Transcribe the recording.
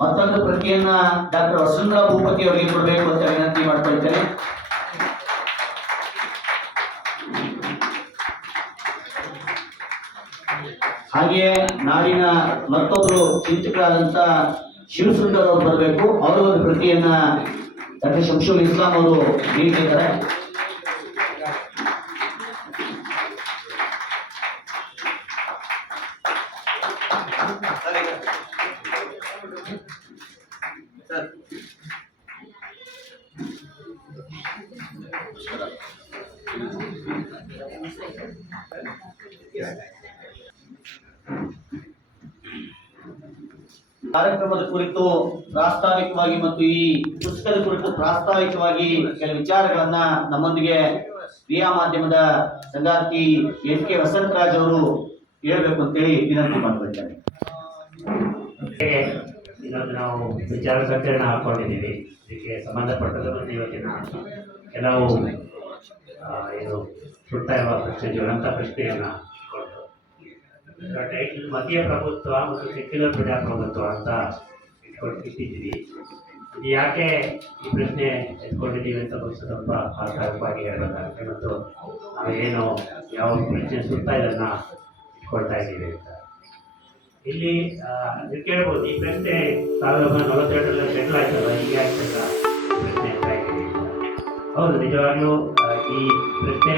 ಮತ್ತೊಂದು ಪ್ರತಿಯನ್ನ ಡಾಕ್ಟರ್ ವಸುಂಧರಾ ಭೂಪತಿ ಅವರಿಗೆ ಕೊಡಬೇಕು ಅಂತ ವಿನಂತಿ ಮಾಡ್ಕೊಳ್ತೇನೆ ಹಾಗೆಯೇ ನಾಡಿನ ಮತ್ತೊಬ್ಬರು ಚಿಂತಕರಾದಂತ ಶಿವಸುಂದರ್ ಅವರು ಬರಬೇಕು. ಅವರು ಒಂದು ಕೃತಿಯನ್ನ ಡಾಕ್ಟರ್ ಶಂಶುಲ್ ಇಸ್ಲಾಂ ಅವರು ನೀಡಿದ್ದಾರೆ ಕಾರ್ಯಕ್ರಮದ ಕುರಿತು ಪ್ರಾಸ್ತಾವಿಕವಾಗಿ ಮತ್ತು ಈ ಪುಸ್ತಕದ ಕುರಿತು ಪ್ರಾಸ್ತಾವಿಕವಾಗಿ ಕೆಲವು ವಿಚಾರಗಳನ್ನ ನಮ್ಮೊಂದಿಗೆ ಕ್ರಿಯಾ ಮಾಧ್ಯಮದ ಸಂಗಾತಿ ಎನ್ ಕೆ ವಸಂತರಾಜ್ ಅವರು ಹೇಳ್ಬೇಕು ಅಂತೇಳಿ ವಿನಂತಿ ಮಾಡ್ತಿದ್ದೇನೆ ಇನ್ನೊಂದು ನಾವು ವಿಚಾರ ಸಂಕಿರಣ ಹಾಕೊಂಡಿದ್ದೀವಿ. ಇದಕ್ಕೆ ಸಂಬಂಧಪಟ್ಟದನ್ನು ಇವತ್ತಿನ ಕೆಲವು ಏನು ಸುಡ್ತಾ ಇರುವ ಪ್ರಶ್ನೆ, ಜ್ವಲಂತ ಪ್ರಶ್ನೆಯನ್ನು ಟೈಟಲ್ ಮತೀಯ ಪ್ರಭುತ್ವ ಮತ್ತು ಸೆಕ್ಯುಲರ್ ಪ್ರಜಾಪ್ರಭುತ್ವ ಅಂತ ಇಟ್ಕೊಂಡು ಇಟ್ಟಿದ್ದೀವಿ. ಇದು ಯಾಕೆ ಈ ಪ್ರಶ್ನೆ ಎತ್ಕೊಂಡಿದ್ದೀವಿ ಅಂತ ಒಂದು ಸ್ವಲ್ಪ ಆಧಾರವಾಗಿ ಹೇಳಬೇಕಾಗುತ್ತೆ ಮತ್ತು ನಾವೇನು ಯಾವ ಪ್ರಶ್ನೆ ಸುತ್ತ ಇದನ್ನ ಇಟ್ಕೊಳ್ತಾ ಇದ್ದೀವಿ ಅಂತ. ಇಲ್ಲಿ ಕೇಳ್ಬೋದು, ಈ ಪ್ರಶ್ನೆ ಸಾವಿರದ ಒಂಬೈನೂರ ನಲವತ್ತೆರಡರಲ್ಲಿ ಸೆಟ್ಲ್ ಆಯ್ತಲ್ಲ ಈಗ ಆಯ್ತಲ್ಲ ಪ್ರಶ್ನೆ ಅಂತ ಹೌದು ನಿಜವಾಗ್ಲೂ ಈ ಪ್ರಶ್ನೆ